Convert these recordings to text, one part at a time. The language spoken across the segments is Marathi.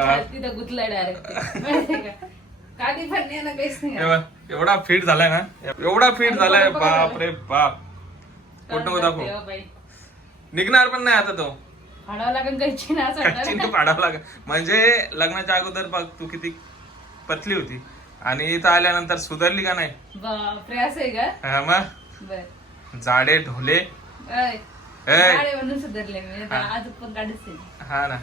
तिथं गुतलाय डायरेक्ट काढी पण नाही ना काहीच नाही. एवढा फिट झालाय ना, एवढा फिट झालाय, बाप रे बाप. फोटो दाखव. निघणार पण नाही आता तो. फाडावं लागेल कैची ना असं फाडावं लागेल. म्हणजे लग्नाच्या अगोदर बघ तू किती पतली होती आणि इथं आल्यानंतर सुधारली का नाही? बापरे असं आहे का? हा मग बर जाडे ढोले म्हणून सुधारले मी आज पण काढच. हा ना,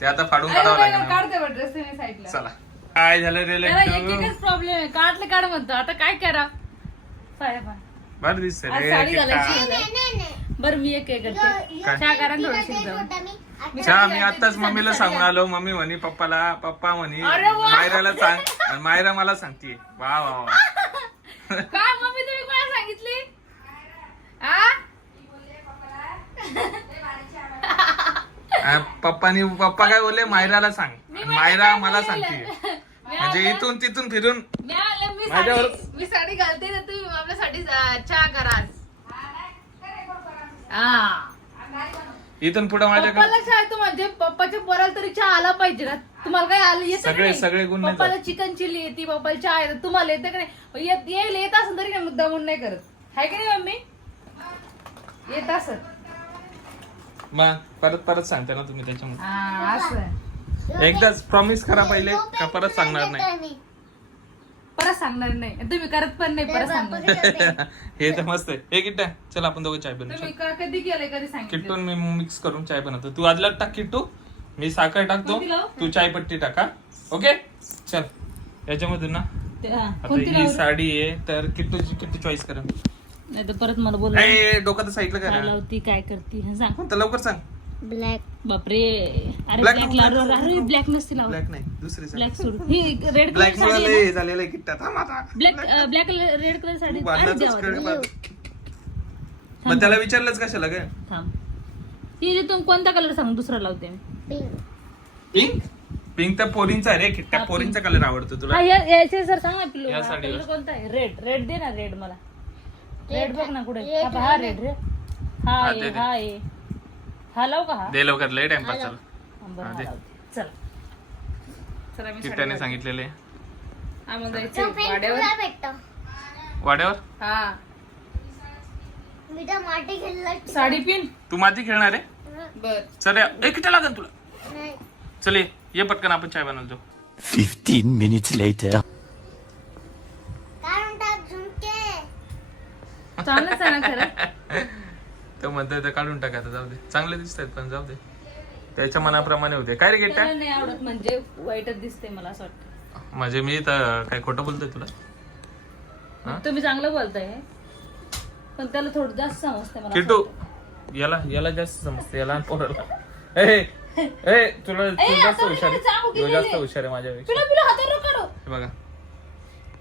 ते आता फाडून काढावं लागेल. काढते ड्रेस तुम्ही साईडला. चला काय झालं रिलेटिव्ह? प्रॉब्लेम आहे, काढलं काढ म्हणतो आता काय करा. बरं दिसते साडी घालायची. बरं मी एक करते, चहा करा थोडीशी जाऊन. चहा मी आताच मम्मीला सांगून आलो. मम्मी म्हणे पप्पा म्हणे मायराला सांग, आणि मायरा मला सांगते. वा वा वा. काय मम्मी तुम्ही कोणाला सांगितली? पप्पा काय बोलले, मायराला सांग. मायरा मला सांगते. म्हणजे इथून तिथून फिरून मी साडी घालते ना, तुम्ही आपल्यासाठी चहा करा. इथून पुढे माझ्याकडे म्हणजे पप्पाच्या पोराला तरी चहा आला पाहिजे ना. तुम्हाला काय आलं येत? सगळे गुण पप्पाला चिकन चिल्ली येते, पप्पाला चहा येतं, तुम्हाला येतं का नाही? येत असं तरी काय मुद्दा म्हणून नाही करत, हाय की नाही मम्मी? येत असत मग परत सांगते ना तुम्ही त्याच्यामध्ये. असं एकदाच प्रॉमिस करा पहिले का परत सांगणार नाही? परत सांगणार नाही, तुम्ही करत पण नाही परत सांगणार. हे तर मस्त आहे. हे किट्टा चल आपण दोघं चाय बनवू. तुम्ही कधी केलंय, कधी सांगितलं? किट्टून मी मिक्स करून चाय बनवतो. तू आदला टाक किट्टू, मी साखर टाकतो, तू चाय पत्ती टाका. ओके चल. याच्यामधून ना आता ही साडी आहे तर किट्टू चॉईस करा. नाही तर परत मला बोल. डोकं तर साईडला करा. लावती काय करती सांग. कोणतं लवकर सांग. ब्लॅक. बापरे अरे ब्लॅक नसती लावत. ब्लॅक नाही दुसरी ब्लॅक सोड. ही रेड ब्लॅक मुळे झालेला किट्टा. थांब आता. Black red colour sari. मग त्याला विचारलंच कशाला काय? थांब. ही तुम्ही कोणता कलर सांग, दुसरा लावते. पिंक. पिंक तर पोरींचा रे किट्टा. पोरींचा कलर आवडतो तुला? याचे सर सांग ना पिलो. या साडीवर कोणता आहे? रेड दे ना. रेड मला रेड बघ ना कुठे. हा रेड रे. हा हा लाव का? हा दे लवकर, लय टाइमपास झाला. चला चला मी किट्टाने सांगितलेले आम्हाला जायचं वाड्यावर. हा साडी पिन. तू माती खेळणार आहे? बर चल एक किट्टा लागेल तुला. चल ये पटकन आपण चाय बनवतो. 15 minutes later. चांगलंच आहे ना खरं. तो म्हणतोय तर काढून टाकायचं. जाऊ दे, चांगले दिसत आहेत पण जाऊ दे, त्याच्या मनाप्रमाणे होते. काय रे गेट्टा? नाही आवडत म्हणजे वाईटच दिसते मला असं वाटतं. म्हणजे मी तर काय खोटं बोलतोय तुला? तुम्ही चांगलं बोलताय पण त्याला थोडं जास्त समजते मला. किट्टू याला जास्त समजते, याला पोराला. तुला जास्त हुशार आहे, जास्त हुशार आहे माझ्यापेक्षा. बघा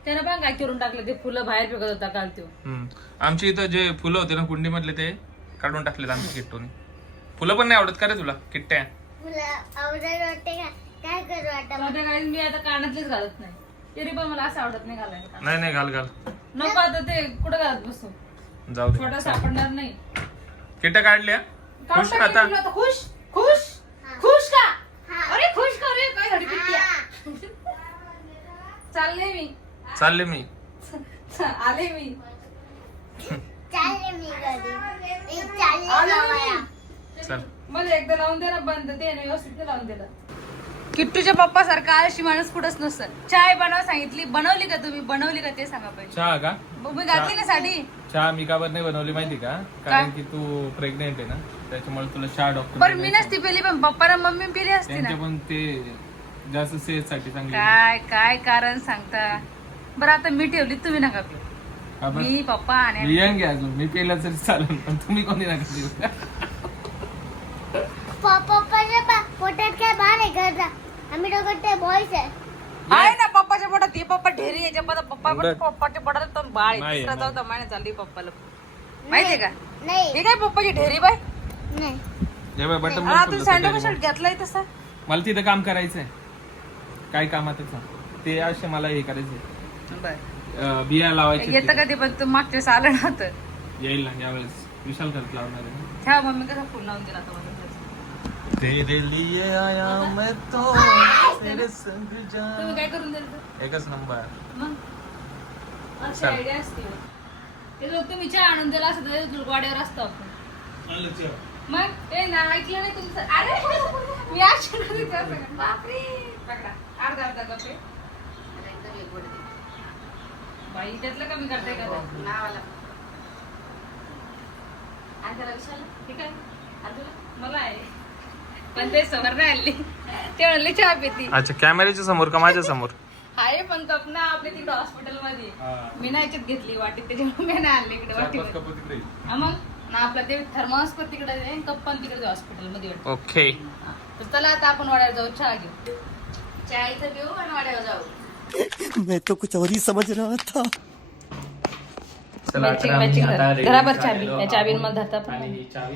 त्यानं पण काय करून टाकलं, ते फुलं बाहेर फेकत होता काल तो. आमची इथं जे फुलं होते ना कुंडी मधले ते काढून टाकलेत आमच्या किट्टूने. फुलं पण नाही आवडत का रे तुला किट्ट्या? मी आता कानातलेच घालत नाही, तरी पण मला असं आवडत नाही घालायला. नाही घाल नको आता ते कुठं घालत बसू. जाऊ दे, छोटा सापडणार नाही. किट्ट्या काढल्या? खुश का आता? खुश खुश खुश का? अरे खुश का रे? काय झाली पिट्ट्या? चालले मी आले मी. चल मला एकदा लावून दे ना बंद. ते व्यवस्थित लावून दिलं. किट्टूच्या पप्पा सारखा आळशी माणूस कुठंच नसतं. चाय बनवा सांगितली, बनवली का तुम्ही? बनवली का ते सांगा पहिले. चहा का? मी घातली ना साडी. चहा मी का बरं नाही बनवली माहिती का? कारण की तू प्रेग्नेंट आहे ना, त्याच्यामुळे तुला चहा डॉक्टर. बरं मी नसती पिली पण पप्पा ना मम्मी पिली असती ना. पण ते जास्त सेहत साठी चांगली. काय कारण सांगता बरं. आता मी ठेवली, तुम्ही नका पिऊ. मी पप्पा आणि यंग आहे अजून, मी पेलं तरी चालेल पण तुम्ही कोणी नका पिऊ. पप्पाच्या पोटात काय बाळ आहे घरचा? आम्ही दोघं ते बॉयज आहे ना पप्पाच्या पोटात. ती पप्पा ढेरी याच्या पप्पाच्या पोटात तर बाळ आहे. तिसरा चौथा महिना चालली पप्पाला, माहितीये का? नाही हे काय पप्पाची ढेरी बाय नाही. तुम्ही सँडल शर्ट घेतलाय तसा. मला तिथं काम करायचंय. काय कामात ते असे मला हे करायचंय. बिया लावायचे. येतं कधी पण तू मागच्या वेळेस आलं नव्हतं. येईल ना यावेळेस विशाल करत लावणार आहे. ठेवा मम्मी कसं फुल लावून दिला. तेरे लिए आया मैं तो असते ना. तुम्ही काय करून द्याल एकच नंबर. मग अशी चल. आयडिया असते. ते लोक तुम्ही चहा आणून दिला असं तर वाड्यावर असतो आपण. मग ते ना ऐकलं नाही तुमचं. अरे मी आज बापरे पकडा अर्धा अर्धा कप आहे. बाई त्यातलं कमी करताय का नावाला ठीक आहे मला आहे पण ते समोर नाही आणली ते म्हणले चहा पिती. अच्छा कॅमेऱ्याच्या समोर का माझ्या समोर? आहे पण कप ना आपल्या तिकडे हॉस्पिटल मध्ये मी नाही याच्यात घेतली वाटीत त्याच्यामुळे मी नाही आणली इकडे वाटीमध्ये. मग ना आपला ते थर्मास पण तिकडे आहे कप पण तिकडे हॉस्पिटल मध्ये वाटतं. ओके तर चला आता आपण वाड्यावर जाऊ चहा घेऊ. चहा इथं घेऊ आणि वाड्यावर जाऊ. मैं तो कुछ और ही समझ रहा था. मॅचिंग मॅचिंग घराभर चाबी या चाबींमध्ये धरता पण आणि चावी.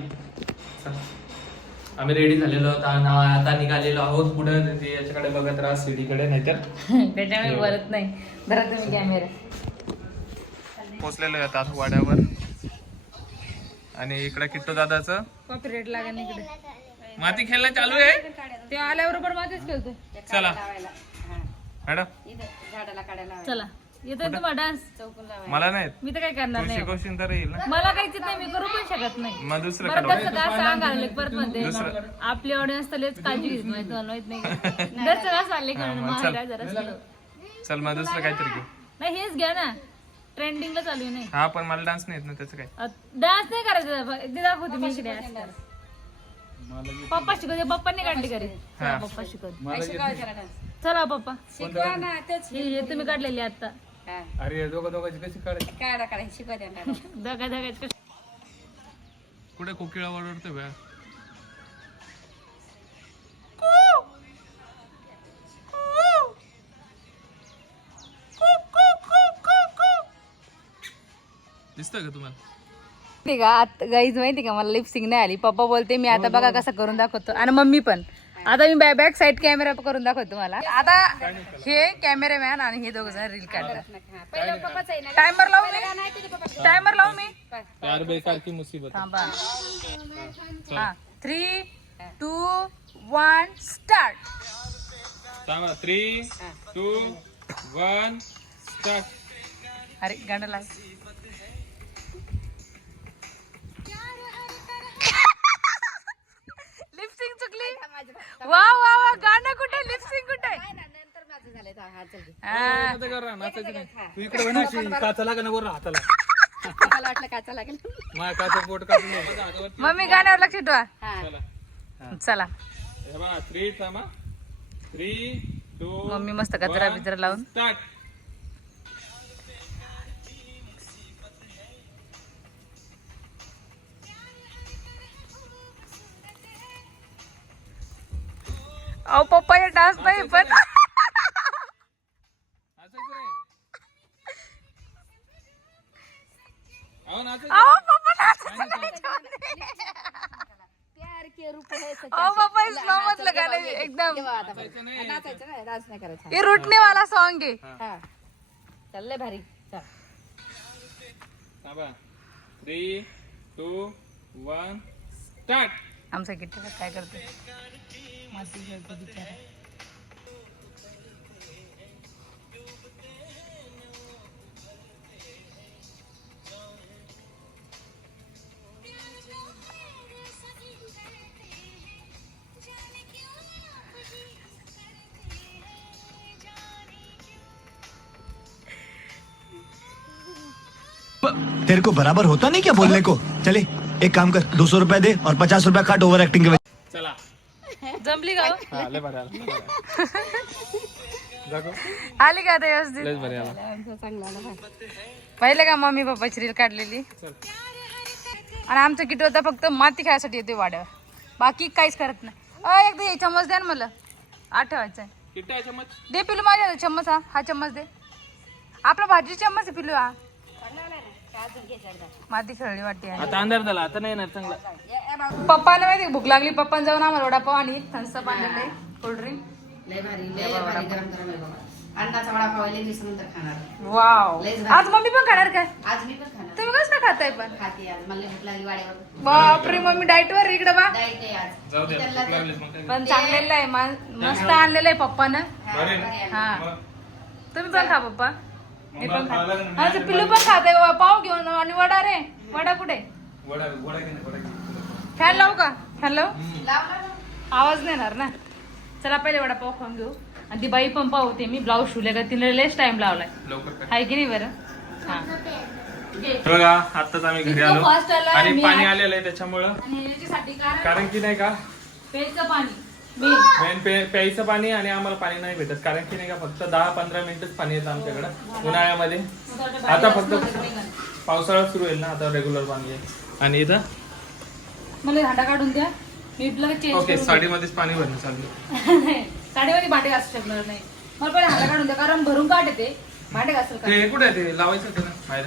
आम्ही रेडी झालेलो आहोत आता निघालेलो आहोत पुढे याच्याकडे बघत राहा सीडीकडे नाहीतर त्याच्यामुळे बोलत नाही. धरा तुम्ही कॅमेरा. पोचलेलो आहेत आता वाड्यावर आणि इकडे किट्टू दादाचं कॉपीराइट लागेल इकडे. माती खेळणं चालू आहे. ते आल्याबरोबर माझेच खेळतोय. चला मॅडम चला येतोय तुम्हाला डान्स. मला नाही मी तर काय करणार तू नाही. शिकवशील तर येईल ना. मला काहीच नाही मी करू पण शकत नाही. मग दुसरं बरं काढवा. तसं का सांगायला परत म्हणते दुसरं. आपली ऑडियन्स तर लयच काळजी घेत नाही तुम्हाला माहित नाही का? जर सगळं चालले कारण मग चल. महाराज जरा चल मग दुसरं काहीतरी घेऊ. नाही हेच घ्या ना ट्रेंडिंगला चालू आहे नाही. हा पण मला डान्स नाही येत ना त्याचं काय. डान्स नाही करायचं एकदा दाखवते मी इकडे dance कर. पप्पा शिकवते पप्पांनी काढली घरी. हा. पप्पा शिकवते. चला पप्पा शिकवा ना हे तुम्ही काढलेली आता. अरे दोघांची कशी काढायची दगा दगाच कुठे कोकिळा ओरडते बा. दिसतंय का तुम्हाला? ठीक आहे गाईज माहिती का मला लिपसिंग नाही आली. पप्पा बोलते मी आता बघा कसं करून दाखवतो आणि मम्मी पण. आता मी बॅक साईड कॅमेरा करून दाखवतो तुम्हाला. आता हे कॅमेरामॅन आणि हे दोघ जण रील काढतात. टायमर लावू मी. टायमर लावू मी. यार बेकार की मुसीबत. थांबा. हा 3, 2, 1 स्टार्ट. थांबा 3, 2, 1 स्टार्ट. अरे गाणं लाव. लिपसिंग चुकली. वा वा वा गाणं कुठे लिपसिंग कुठे. तू इकडे बनवशील काचा लागेल वर हाताला. माझ्या काचा बोट काढून. मम्मी गाण्यावर लक्ष ठेवा. चला 3 थांबा 3, 2 मम्मी मस्त गजरा बिजरा लावून. स्टार्ट. अहो पप्पा हे डान्स नाही पण. अहो पप्पा नाचायचं नाही. अहो पप्पा हे स्लो मधलं गाणं एकदम हे रुटणे वाला सॉन्ग आहे. चाललंय भारी. 3, 2, 1 स्टार्ट. आमचा किट्टू काय करतो माती खेळतो बिचारा. तेरे को बराबर होता नहीं क्या बोलने को. चले एक काम कर 200 रुपया दे और 50 रुपया काट ओवर एक्टिंग के वजह. चला जमली का हो? हा लय बरं आलं. आली का आता व्यवस्थित. लयच बरं आलं. पहिले का मम्मी पप्पाची रील काढलेली. आणि आमचं किटू आता फक्त माती खेळायसाठी येतोय वाड्यावर. बाकी काहीच करत नाही. एकदा हे चम्मच द्या ना मला. आठवायचं आहे. किट्टा चम्मच दे पिलू माझ्या चम्मच. हा चम्मच दे. आपला भाजी चम्मच आहे पिलू. हा माती खेळली वाटते. आता अंधार झाला आता नाही येणार चांगला. पप्पाला माहिती भूक लागली. पप्पाने जाऊन आम्हाला वडापाव आणि थम्सअप आणलेलं आहे कोल्ड्रिंक. लय भारी गरम गरम आहे बाबा. अन्नाचा वडापाव लय दिवसानंतर खाणार. वाव. लयच भारी. आज मम्मी पण खाणार काय? आज मी पण खाणार. तुम्ही कसं खाताय पण? खाते आज मला भूक लागली वाड्यावर. बापरे मम्मी डाएट वर इकडे बा. डाएट आहे आज. जाऊ दे त्यांना भूक लागलीच मग काय. पण चांगलेलं आहे मस्त आणलेलं आहे पप्पानं. हा, बरे बरे आहे. हा मग तुम्ही पण खा पप्पा. मी पण खा. खायला नाही. हा ते पिल्लू पण खाते पाव घेऊन आणि वडा रे. वडा कुठे? वडा वडा घे ना, वडा घे. फॅन लावू का? फॅन लावू? लाव ना. आवाज नाही येणार ना. चला पहिले वडापाव खाऊन घेऊ. आणि ती बाई पण पाहते मी ब्लाऊज शिवले का तिने लेस टाइम लावलाय. लवकर कर. हाय की नाही बरं? हा घे. बघा आताच आम्ही घरी इतकं आलो fast आलोय आणि मी पाणी आज. आलेलं आहे त्याच्यामुळं. आणि याच्यासाठी कारण की नाही का प्यायचं पाणी मेन. मेन प्यायचं पाणी आणि आम्हाला पाणी नाही भेटत. कारण की नाही का फक्त 10-15 मिनिटच पाणी येतं आमच्याकडं उन्हाळ्यामध्ये. आता फक्त पावसाळा सुरू होईल ना आता रेग्युलर पाणी आहे. आणि इथं मला हांडा काढून द्या. मी लगेच चेंज ओके करून साडीमध्येच पाणी भरणं चालू आहे. साडीमध्ये भांडे घासू शकणार नाही. मला पहिले हांडा काढून द्या कारण भरून काढ येते भांडे घासल का. ते कुठे आहे ते लावायचं होतं ना बाहेर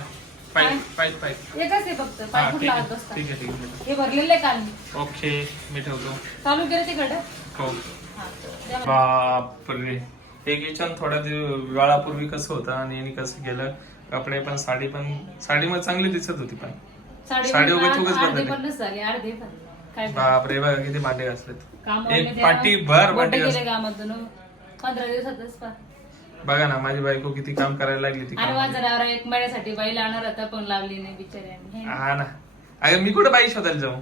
पाईप पाईप पाईप. एकच आहे फक्त हा पाय फूट ठीक लावत आहे बसता. ठीक आहे ठीक आहे. हे भरलेलं आहे काल मी ओके मी ठेवतो. चालू केलं तिकडं. हो हा, द्या मला. बापरे हे किचन थोड्या वेळापूर्वी कसं होतं आणि यांनी कसं केलं. कपडे पण साडीमध्ये चांगली दिसत होती पण साडी उगाच अर्धे बदलली. पण झाले अर्धे पण काय बापरे बघा किती भांडे घासलेत. काम एक पाटी भर भांडे केले घासले. कामातून 15 दिवसातच पा. बघा ना माझी बायको किती काम करायला लागली ती आणि कामामध्ये. वाजरावर एक महिन्यासाठी बाई लावणार होता पण लावली नाही बिचाऱ्याने. हा ना अगं मी कुठं बाई शोधायला जाऊ.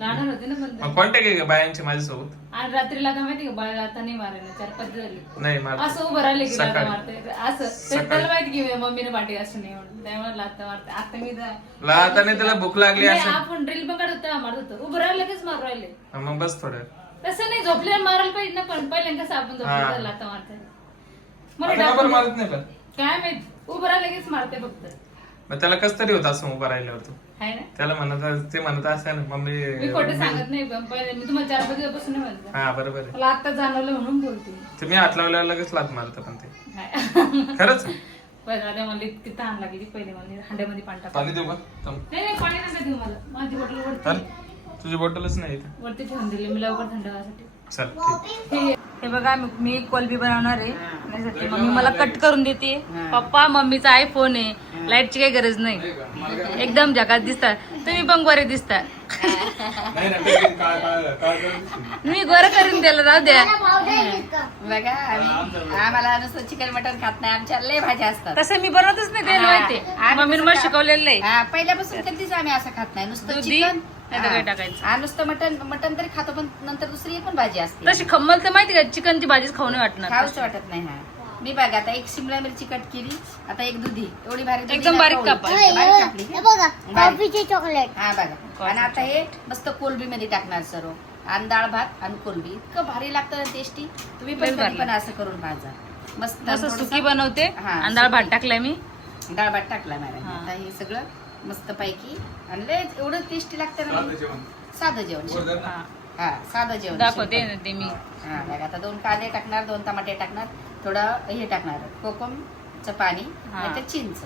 लावणार होते ना पण मग कॉन्टॅक्ट आहे का बायांचे माझ्यासोबत. आणि रात्रीला का माहिती का बाळ आता नाही मारायला 4-5 झाली. नाही मला असं उभं राहिले की लाथा सकाळी. मारते असं ते त्याला माहिती की मम्मीने पाठी असं नाही म्हणून त्यामुळे लाथा मारते. आता मी लाताने त्याला भूक लागली नाही, असं. आपण ड्रिल पण काढत तेव्हा मारत होतो. उभं राहिलं लगेच मारू राहिले. मग बस थोडं. तसं नाही झोपल्यावर मारायला पाहिजे ना पण पहिल्यांदा कसं आपण हा. झोपल्यावर लाथा मारते. मला आता का बरं डाकून- मारत नाही पण. काय माहित उभं राहिलं लगेच मारते फक्त. मग त्याला कस तरी होत असं उभं राहिल्यावर तू. आहे ना त्याला म्हणत असं ना मी मम्मी. खोटं सांगत नाही पण पहिले मी तुम्हाला 4-5 दिवसापासून नाही म्हणते. हा बरोबर आहे. मला आता जाणवलं म्हणून बोलते. तुम्ही हात लावल्यावर लगेच लात मारता पण ते नाही. खरंच. पहिले आता मला इतकी तहान लागली पहिले मला हांड्यामध्ये पाणी टाक. पाणी देऊ का थांब. नाही पाणी नका देऊ मला. माझी बॉटल चल वरती तुझी बॉटलच नाही इथं. वरती ठेवून दिली मी लवकर थंड व्हायसाठी. चल ठीक. हे बघा मी कोलबी बनवणार आहे त्यासाठी मम्मी मला कट करून देते. पप्पा मम्मीचा आयफोन आहे लाईटची काही गरज नाही. एकदम जगात दिसतात. तुम्ही पण गोरे दिसता. नाही ना, ते मी गोरं करून द्यायला राहू द्या. बघा आम्हाला नुसतं चिकन मटन खात नाही. आमच्या लय भाज्या असतात. तसं मी बनवतच नाही त्याला माहिती. मम्मीने मला शिकवलेलं आहे. हा, पहिल्यापासून कधीच आम्ही असं खात नाही. नुसतं दुधी, चिकन नाही तर काय टाकायचं. हा, नुसतं मटन तरी खातो पण नंतर दुसरी एक पण भाजी असते. तशी खम्मल तर माहिती का चिकनची भाजीच खाऊ नाही वाटणार. खाऊच वाटत नाही. हा मी बघा आता एक शिमला मिरची कट केली. आता एक दुधी एवढी भारी दुधी एकदम ना बारीक कवळी. कापा. बारीक कापली. हे बघा बारीक. कॉफीचे चॉकलेट. हा बघा आणि आता हे मस्त कोलबी मध्ये टाकणार सर्व. आणि डाळ भात आणि कोलबी इतकं भारी लागतं टेस्टी. तुम्ही लयच पण भारी. कधी पण असं करून भाजा मस्त. असं थोडंसं- सुकी बनवते हा, आणि डाळ भात सुकी. टाकलाय मी. डाळ भात टाकला मॅडम. हा. आता हे सगळं मस्त पैकी आणि लय एवढं टेस्टी लागतं ना. साधं जेवण. हा. हा साधं जेवण दाखवते simple. ना ते मी. हा बघा आता 2 कांदे टाकणार 2 टमाटे टाकणार थोडं हे टाकणार कोकमचं पाणी हा. नाहीतर चिंच.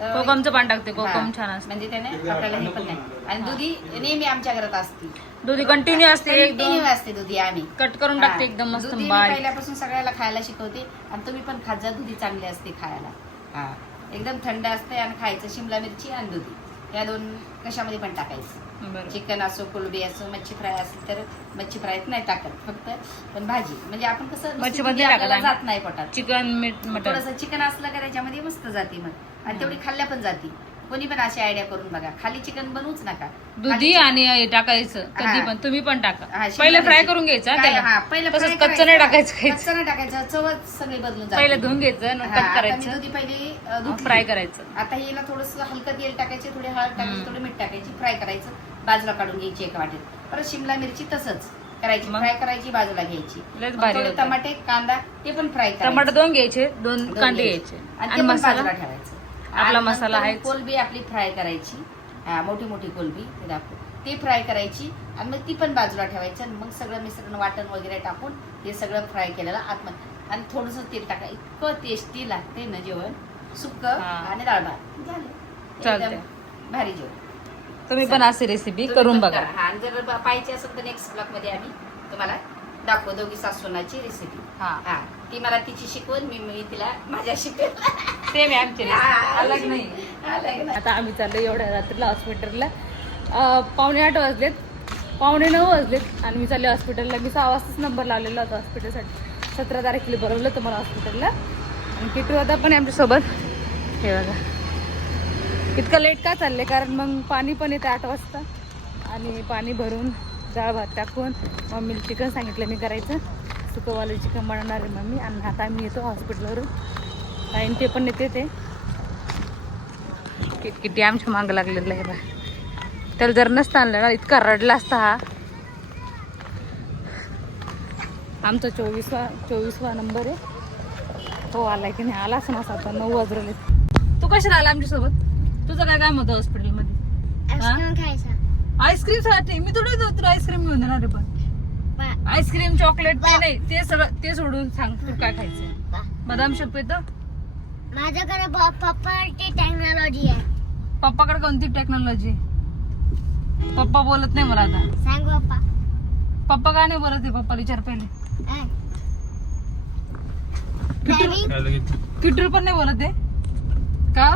तर- कोकमचं पाणी टाकते. कोकम हा, छान असते. म्हणजे त्याने आपल्याला हे पण नाही. आणि दुधी नेहमी आमच्या घरात असते. दुधी कंटिन्यू असते. कंटिन्यू एकदम असते दुधी आम्ही. कट करून हा. टाकते एकदम मस्त दुधी मी बारीक. पहिल्यापासून सगळ्याला खायला शिकवते आणि तुम्ही पण खात जा. दुधी चांगली असते खायला. हा एकदम थंड असते आणि खायचं शिमला मिरची आणि दुधी या 2 कशामध्ये पण टाकायचं. बरोबर. चिकन असो कोलबी असो मच्छी फ्राय असेल तर मच्छी फ्रायत नाही टाकत फक्त पण भाजी म्हणजे आपण कसं नुसती मच्छी दुधी मध्ये टाकत आपल्याला आम्ही. जात नाही पोटात. चिकन मीठ मटन. थोडंसं चिकन असलं का त्याच्यामध्ये मस्त जाते मग आणि तेवढी खाल्ल्या पण जाती. कोणी पण अशी आयडिया करून बघा. खाली चिकन बनवूच नका. दुधी आणि हे टाकायचं कधी हा. पण तुम्ही पण टाका. हा, शिमला पहिले फ्राय मिरची. करून घ्यायचं काय- त्याला. हा, पहिलं तसंच fry कच्चं नाही करायचं. टाकायचं काहीच. कच्चं नाही टाकायचं. चवच सगळी बदलून जाते. पहिले धुवून घ्यायचं हा, कट आता मी करायचं दुधी पहिले धुतली. फ्राय करायचं. आता हिला थोडस हलकं तेल टाकायचे थोडी हळद टाकायची थोडी मीठ टाकायची फ्राय करायचं बाजूला काढून घ्यायची एका वाटीत. परत शिमला मिरची तसंच करायची मग? फ्राय करायची बाजूला घ्यायची. लयच मग भारी थोडे होतं. टमाटे कांदा ते पण फ्राय करायचे. टमाटर 2 घ्यायचे 2 दोन कांदे घ्यायचे. घ्यायचे आणि ते आणि पण मसाला बाजूला ठेवायचं. आपला आणि मसाला नंतर आहेच. कोलबी आपली फ्राय करायची. हा मोठी मोठी कोलबी ते दाखव ती फ्राय करायची आणि मग ती पण बाजूला ठेवायची आणि मग सगळं मिश्रण वाटण वगैरे टाकून हे सगळं फ्राय केलेलं आतमध्ये आणि थोडंसं तेल टाका. इतकं टेस्टी लागते ना जेवण. सुक्क हा. आणि डाळ भात झालं. चालतंय. एकदम भारी जेवण. तुम्ही पण अशी रेसिपी करून बघा. हा आणि जर पाहिजे असेल तर नेक्स्ट ब्लॉग मध्ये आम्ही तुम्हाला दाखव दोघी सासूनाची रेसिपी. हा ती मला तिची शिकवण, मी तिला माझ्या शिकवण. सेम आहे आमची recipe. अलग नाही. अलग नाही. आता आम्ही चाललो एवढ्या रात्रीला हॉस्पिटलला. 7:45 वाजलेत, 8:45 वाजलेत आणि मी चालले हॉस्पिटलला. मी 6 वाजताच नंबर लावलेला होता हॉस्पिटलसाठी. 17 तारखेला बोलवलं होतं मला हॉस्पिटलला. आणि किटू आता पण आमच्यासोबत. हे बघा इतकं लेट का चालले, कारण मग पाणी पण येतं 8 वाजता आणि पाणी भरून डाळ भात टाकून मम्मीला चिकन सांगितलं मी करायचं. सुकंवालं चिकन बनवणार आहे मम्मी. आणि आता आम्ही येतो हॉस्पिटलवरून. आणि ते पण येते ते किती आमच्या मागं लागलेलं आहे बा. त्याला जर नसतं आणलं ना इतका रडला असता हा. आमचा 24वा नंबर आहे. हो आलाय की नाही, आलाच ना आता 9 वाजले. तू कशाला आला आमच्यासोबत? तुझं काय काम होतं हॉस्पिटलमध्ये? आईस्क्रीम खायचा. आईस्क्रीम साठी मी तुला आईस्क्रीम घेऊन देणार आहे. पण आईस्क्रीम चॉकलेट ते नाही, ते सगळं ते सोडून सांग तू काय खायचं. बदाम शेक येतं. माझ्याकडे पप्पाची टेक्नॉलॉजी आहे. पप्पाकडे कोणती टेक्नॉलॉजी? पप्पा बोलत नाही मला आता. सांग पप्पा. पप्पा का नाही बोलत आहे? पप्पा विचार पहिले. काय? किट्टू काय लगेच? किट्टू पण नाही बोलत आहे का?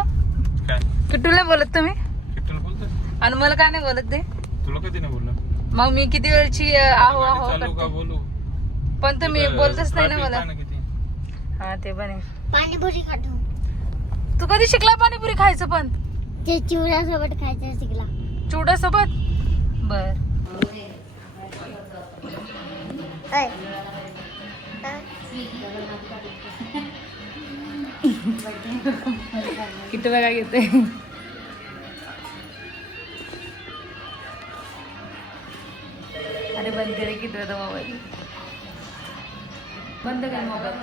काय किट्टू नाही बोलत तुम्ही? किट्टूला बोलतोय? आणि मला का नाही बोलत ते? तुला कधी नाही बोलला? मग मी किती वेळची आहो आहो चालू का करते, बोलू? पण तुम्ही बोलतच नाही ना मला. किती? हा ते पण आहे. पाणीपुरी खातो. तू कधी शिकला पाणीपुरी खायचं? पण ते चिवड्यासोबत खायचं शिकला. चिवड्यासोबत? बर. ऐ. किती बघा घेते. अरे बंद करे किती वेळा मोबाईल बंद कर मोबाईल.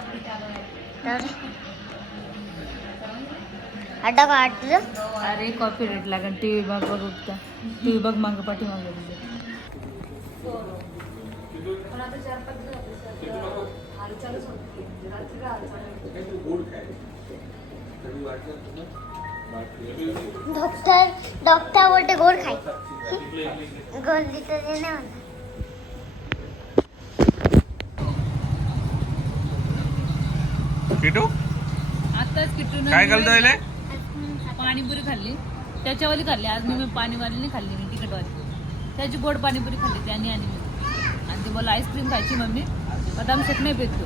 अड्डा का तुझं? अरे कॉपी रेट लागेल. टीव्ही बघ बघता टीव्ही बघ मागं पाठी मागं. डॉक्टर बोलते गोड खाय. गोड तिथं ते नाही म्हणत. किटू आताच किटून काय करतोय? पाणीपुरी खाल्ली, त्याच्यावाली खाल्ली. आज मी पाणीवाली नाही खाल्ली, मी तिखटवाली. त्याची गोड पाणीपुरी खाल्ली त्याने आणि मी. आणि ते बोला आईस्क्रीम खायची मम्मी. बदाम शेक नाही पेत तो.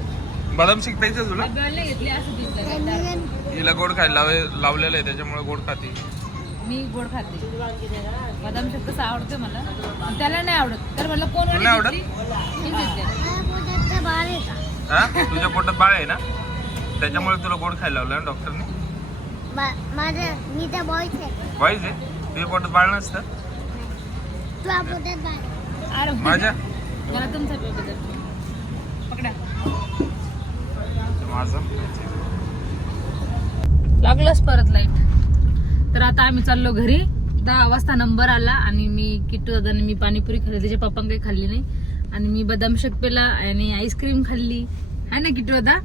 बदाम शेक प्यायचं तुला? वेळ नाही घेतली असं दिसलं. हिला गोड खायला लावलेलं आहे त्याच्यामुळे गोड खाते. मी गोड खाते. बदाम शेक कसं आवडतं मला, पण त्याला नाही आवडत. तर मला कोण तुला आवडत? मी घेतले. पोटाचं बाळ आहे का? हा तुझ्या पोटात बाळ आहे ना, त्याच्यामुळे तुला गोड खायला लावलं ना डॉक्टरने. मी तर बॉयच आहे. वाईज आहे. तुझ्या पोटात बाळ नसतं. तुझ्या पोटात बाळ आहे. अरे माझ्या मला तुमचा पेपर पकडा. माझं लागलंच परत लाईट. तर आता आम्ही चाललो घरी. 10 वाजता नंबर आला आणि मी किट्टू दादाने मी पाणीपुरी खाल्ली, त्याच्या पप्पांनी काही खाल्ली नाही. आणि मी बदाम शेक पेला आणि आईस्क्रीम खाल्ली. आहे ना किट्टू दादा?